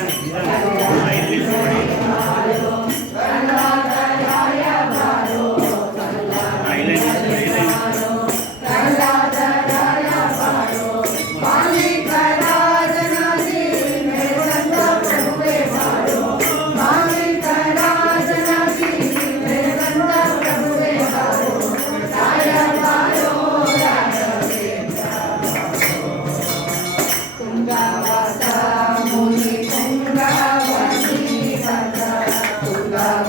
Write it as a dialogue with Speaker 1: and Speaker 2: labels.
Speaker 1: Gracias.